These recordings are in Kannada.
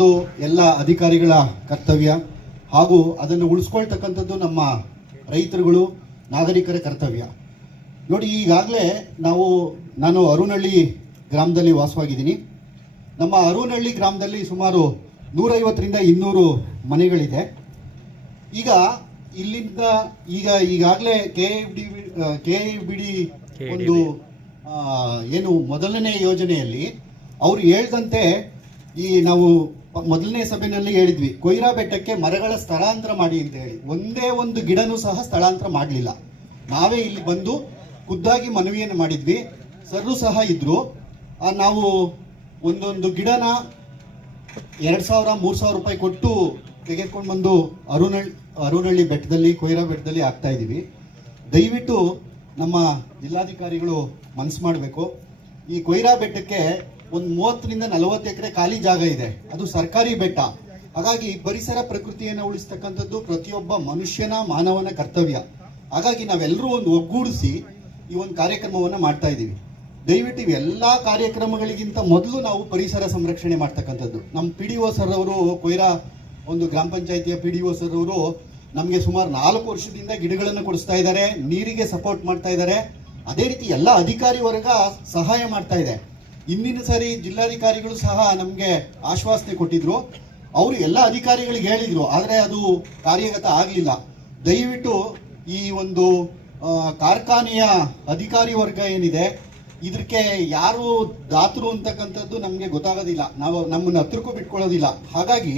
ಅನ್ನೋದು ಎಲ್ಲ ಅಧಿಕಾರಿಗಳ ಕರ್ತವ್ಯ ಹಾಗೂ ಅದನ್ನು ಉಳಿಸ್ಕೊಳ್ತಕ್ಕಂಥದ್ದು ನಮ್ಮ ರೈತರುಗಳು ನಾಗರಿಕರ ಕರ್ತವ್ಯ. ನೋಡಿ ಈಗಾಗಲೇ ನಾವು ನಾನು ಅರುನಹಳ್ಳಿ ಗ್ರಾಮದಲ್ಲಿ ವಾಸವಾಗಿದ್ದೀನಿ. ನಮ್ಮ ಅರುನಹಳ್ಳಿ ಗ್ರಾಮದಲ್ಲಿ ಸುಮಾರು ನೂರೈವತ್ತರಿಂದ ಇನ್ನೂರು ಮನೆಗಳಿದೆ. ಈಗ ಇಲ್ಲಿಂದ ಈಗ ಈಗಾಗಲೇ K D K B D ಒಂದು ಏನು ಮೊದಲನೇ ಯೋಜನೆಯಲ್ಲಿ ಅವರು ಹೇಳ್ದಂತೆ ಈ ನಾವು ಮೊದಲನೇ ಸಭೆಯಲ್ಲಿ ಹೇಳಿದ್ವಿ ಕೊಯ್ರಾ ಬೆಟ್ಟಕ್ಕೆ ಮರಗಳ ಸ್ಥಳಾಂತರ ಮಾಡಿ ಅಂತ ಹೇಳಿ. ಒಂದೇ ಒಂದು ಗಿಡನೂ ಸಹ ಸ್ಥಳಾಂತರ ಮಾಡಲಿಲ್ಲ. ನಾವೇ ಇಲ್ಲಿ ಬಂದು ಖುದ್ದಾಗಿ ಮನವಿಯನ್ನು ಮಾಡಿದ್ವಿ. ಸರ್ರು ಸಹ ಇದ್ರು. ಆ, ನಾವು ಒಂದೊಂದು ಗಿಡನ ಎರಡು ಸಾವಿರ ಮೂರು ಸಾವಿರ ರೂಪಾಯಿ ಕೊಟ್ಟು ತೆಗೆದುಕೊಂಡು ಬಂದು ಅರುಣಳ್ಳಿ ಅರುಣಳ್ಳಿ ಬೆಟ್ಟದಲ್ಲಿ ಕೊಯ್ರಾ ಬೆಟ್ಟದಲ್ಲಿ ಆಗ್ತಾ ಇದ್ದೀವಿ. ದಯವಿಟ್ಟು ನಮ್ಮ ಜಿಲ್ಲಾಧಿಕಾರಿಗಳು ಮನಸ್ಸು ಮಾಡಬೇಕು. ಈ ಕೊಯ್ರಾ ಬೆಟ್ಟಕ್ಕೆ ಒಂದು ಮೂವತ್ತರಿಂದ ನಲವತ್ತು ಎಕರೆ ಖಾಲಿ ಜಾಗ ಇದೆ. ಅದು ಸರ್ಕಾರಿ ಬೆಟ್ಟ. ಹಾಗಾಗಿ ಪರಿಸರ ಪ್ರಕೃತಿಯನ್ನು ಉಳಿಸ್ತಕ್ಕಂಥದ್ದು ಪ್ರತಿಯೊಬ್ಬ ಮನುಷ್ಯನ ಮಾನವನ ಕರ್ತವ್ಯ. ಹಾಗಾಗಿ ನಾವೆಲ್ಲರೂ ಒಂದು ಒಗ್ಗೂಡಿಸಿ ಈ ಒಂದು ಕಾರ್ಯಕ್ರಮವನ್ನು ಮಾಡ್ತಾ ಇದ್ದೀವಿ. ದಯವಿಟ್ಟು ಇವೆಲ್ಲ ಕಾರ್ಯಕ್ರಮಗಳಿಗಿಂತ ಮೊದಲು ನಾವು ಪರಿಸರ ಸಂರಕ್ಷಣೆ ಮಾಡ್ತಕ್ಕಂಥದ್ದು. ನಮ್ಮ ಪಿ ಡಿ ಒ ಸರ್ ಅವರು, ಕೊಯ್ರಾ ಒಂದು ಗ್ರಾಮ ಪಂಚಾಯಿತಿಯ ಪಿ ಡಿ ಒ ಸರ್ ಅವರು ನಮಗೆ ಸುಮಾರು ನಾಲ್ಕು ವರ್ಷದಿಂದ ಗಿಡಗಳನ್ನು ಕೊಡಿಸ್ತಾ ಇದ್ದಾರೆ, ನೀರಿಗೆ ಸಪೋರ್ಟ್ ಮಾಡ್ತಾ ಇದ್ದಾರೆ. ಅದೇ ರೀತಿ ಎಲ್ಲ ಅಧಿಕಾರಿ ವರ್ಗ ಸಹಾಯ ಮಾಡ್ತಾ ಇದೆ. ಹಿಂದಿನ ಸಾರಿ ಜಿಲ್ಲಾಧಿಕಾರಿಗಳು ಸಹ ನಮಗೆ ಆಶ್ವಾಸನೆ ಕೊಟ್ಟಿದ್ರು. ಅವರು ಎಲ್ಲ ಅಧಿಕಾರಿಗಳಿಗೆ ಹೇಳಿದ್ರು, ಆದರೆ ಅದು ಕಾರ್ಯಗತ ಆಗಲಿಲ್ಲ. ದಯವಿಟ್ಟು ಈ ಒಂದು ಕಾರ್ಖಾನೆಯ ಅಧಿಕಾರಿ ವರ್ಗ ಏನಿದೆ ಇದಕ್ಕೆ ಯಾರು ದಾತರು ಅಂತಕ್ಕಂಥದ್ದು ನಮಗೆ ಗೊತ್ತಾಗೋದಿಲ್ಲ. ನಾವು ನಮ್ಮನ್ನ ಹತ್ರಕ್ಕೂ ಬಿಟ್ಕೊಳ್ಳೋದಿಲ್ಲ. ಹಾಗಾಗಿ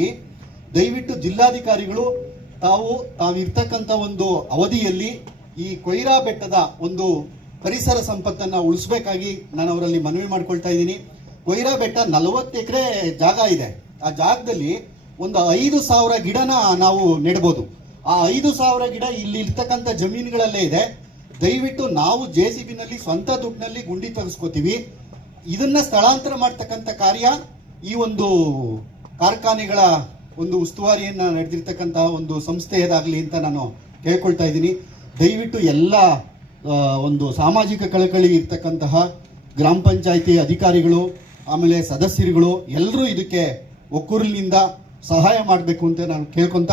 ದಯವಿಟ್ಟು ಜಿಲ್ಲಾಧಿಕಾರಿಗಳು ತಾವು ತಾವಿರ್ತಕ್ಕಂಥ ಒಂದು ಅವಧಿಯಲ್ಲಿ ಈ ಕೊಯ್ರಾ ಬೆಟ್ಟದ ಒಂದು ಪರಿಸರ ಸಂಪತ್ತನ್ನು ಉಳಿಸ್ಬೇಕಾಗಿ ನಾನು ಅವರಲ್ಲಿ ಮನವಿ ಮಾಡ್ಕೊಳ್ತಾ ಇದ್ದೀನಿ. ಕೊಯ್ರಾ ಬೆಟ್ಟ ನಲವತ್ತು ಎಕರೆ ಜಾಗ ಇದೆ. ಆ ಜಾಗದಲ್ಲಿ ಒಂದು ಐದು ಸಾವಿರ ಗಿಡನ ನಾವು ನೆಡ್ಬೋದು. ಆ ಐದು ಸಾವಿರ ಗಿಡ ಇಲ್ಲಿ ಇರ್ತಕ್ಕಂಥ ಜಮೀನುಗಳಲ್ಲೇ ಇದೆ. ದಯವಿಟ್ಟು ನಾವು ಜೆ ಸಿ ಬಿನಲ್ಲಿ ಸ್ವಂತ ದುಡ್ಡಿನಲ್ಲಿ ಗುಂಡಿ ತೆಗೆಸ್ಕೋತೀವಿ. ಇದನ್ನ ಸ್ಥಳಾಂತರ ಮಾಡ್ತಕ್ಕಂಥ ಕಾರ್ಯ ಈ ಒಂದು ಕಾರ್ಖಾನೆಗಳ ಒಂದು ಉಸ್ತುವಾರಿಯನ್ನು ನಡೆದಿರ್ತಕ್ಕಂಥ ಒಂದು ಸಂಸ್ಥೆಯದಾಗಲಿ ಅಂತ ನಾನು ಕೇಳ್ಕೊಳ್ತಾ ಇದ್ದೀನಿ. ದಯವಿಟ್ಟು ಎಲ್ಲ ಒಂದು ಸಾಮಾಜಿಕ ಕಳಕಳಿ ಇರ್ತಕ್ಕಂತಹ ಗ್ರಾಮ ಪಂಚಾಯಿತಿ ಅಧಿಕಾರಿಗಳು, ಆಮೇಲೆ ಸದಸ್ಯರುಗಳು ಎಲ್ಲರೂ ಇದಕ್ಕೆ ಒಕ್ಕೂರಿನಿಂದ ಸಹಾಯ ಮಾಡಬೇಕು ಅಂತ ನಾನು ಕೇಳ್ಕೊತ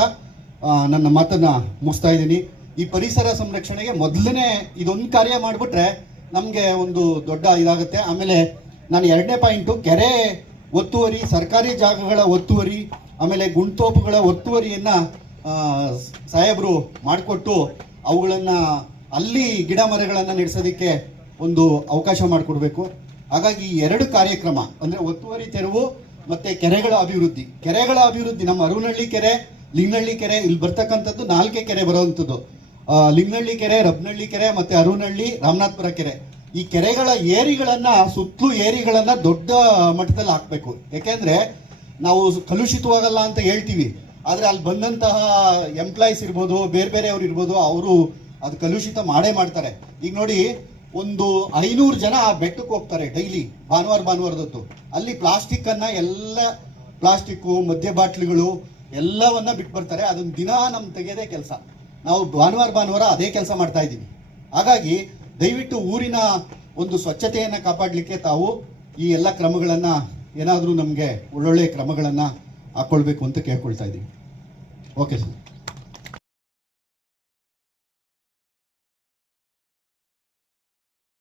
ನನ್ನ ಮಾತನ್ನ ಮುಗಿಸ್ತಾ ಇದ್ದೀನಿ. ಈ ಪರಿಸರ ಸಂರಕ್ಷಣೆಗೆ ಮೊದಲನೇ ಇದೊಂದು ಕಾರ್ಯ ಮಾಡಿಬಿಟ್ರೆ ನಮಗೆ ಒಂದು ದೊಡ್ಡ ಇದಾಗುತ್ತೆ. ಆಮೇಲೆ ನಾನು ಎರಡನೇ ಪಾಯಿಂಟು, ಕೆರೆ ಒತ್ತುವರಿ, ಸರ್ಕಾರಿ ಜಾಗಗಳ ಒತ್ತುವರಿ, ಆಮೇಲೆ ಗುಂಡ್ತೋಪುಗಳ ಒತ್ತುವರಿಯನ್ನು ಸಾಹೇಬರು ಮಾಡಿಕೊಟ್ಟು ಅವುಗಳನ್ನು ಅಲ್ಲಿ ಗಿಡ ಮರಗಳನ್ನು ನಡೆಸೋದಕ್ಕೆ ಒಂದು ಅವಕಾಶ ಮಾಡಿಕೊಡ್ಬೇಕು. ಹಾಗಾಗಿ ಈ ಎರಡು ಕಾರ್ಯಕ್ರಮ, ಅಂದ್ರೆ ಒತ್ತುವರಿ ತೆರವು ಮತ್ತೆ ಕೆರೆಗಳ ಅಭಿವೃದ್ಧಿ. ಕೆರೆಗಳ ಅಭಿವೃದ್ಧಿ, ನಮ್ಮ ಅರುನಹಳ್ಳಿ ಕೆರೆ ಲಿಂಗನಹಳ್ಳಿ ಕೆರೆ, ಇಲ್ಲಿ ಬರ್ತಕ್ಕಂಥದ್ದು ನಾಲ್ಕೇ ಕೆರೆ ಬರೋವಂಥದ್ದು. ಲಿಂಗನಹಳ್ಳಿ ಕೆರೆ ರಬ್ನಹಳ್ಳಿ ಕೆರೆ ಮತ್ತೆ ಅರುನಹಳ್ಳಿ ರಾಮನಾಥಪುರ ಕೆರೆ. ಈ ಕೆರೆಗಳ ಏರಿಗಳನ್ನು, ಸುತ್ತಲೂ ಏರಿಗಳನ್ನು ದೊಡ್ಡ ಮಟ್ಟದಲ್ಲಿ ಹಾಕಬೇಕು. ಯಾಕೆಂದ್ರೆ ನಾವು ಕಲುಷಿತವಾಗಲ್ಲ ಅಂತ ಹೇಳ್ತೀವಿ. ಆದ್ರೆ ಅಲ್ಲಿ ಬಂದಂತಹ ಎಂಪ್ಲಾಯೀಸ್ ಇರ್ಬೋದು ಬೇರೆ ಬೇರೆಯವ್ರು ಇರ್ಬೋದು, ಅವರು ಅದು ಕಲುಷಿತ ಮಾಡೇ ಮಾಡ್ತಾರೆ. ಈಗ ನೋಡಿ, ಒಂದು ಐನೂರು ಜನ ಆ ಬೆಟ್ಟಕ್ಕೆ ಹೋಗ್ತಾರೆ ಡೈಲಿ, ಭಾನುವಾರ ಭಾನುವಾರದೊತ್ತು ಅಲ್ಲಿ ಪ್ಲಾಸ್ಟಿಕ್ ಅನ್ನ ಎಲ್ಲ ಪ್ಲಾಸ್ಟಿಕ್ಕು, ಮದ್ಯ ಬಾಟ್ಲಿಗಳು ಎಲ್ಲವನ್ನ ಬಿಟ್ಟು ಬರ್ತಾರೆ. ಅದನ್ನ ದಿನ ನಮ್ಮ ತೆಗೆಯದೇ ಕೆಲಸ. ನಾವು ಭಾನುವಾರ ಭಾನುವಾರ ಅದೇ ಕೆಲಸ ಮಾಡ್ತಾ ಇದ್ದೀವಿ. ಹಾಗಾಗಿ ದಯವಿಟ್ಟು ಊರಿನ ಒಂದು ಸ್ವಚ್ಛತೆಯನ್ನ ಕಾಪಾಡಲಿಕ್ಕೆ ತಾವು ಈ ಎಲ್ಲ ಕ್ರಮಗಳನ್ನ, ಏನಾದರೂ ನಮಗೆ ಒಳ್ಳೊಳ್ಳೆ ಕ್ರಮಗಳನ್ನ ಹಾಕ್ಕೊಳ್ಬೇಕು ಅಂತ ಕೇಳ್ಕೊಳ್ತಾ ಇದ್ದೀವಿ. Okay sir.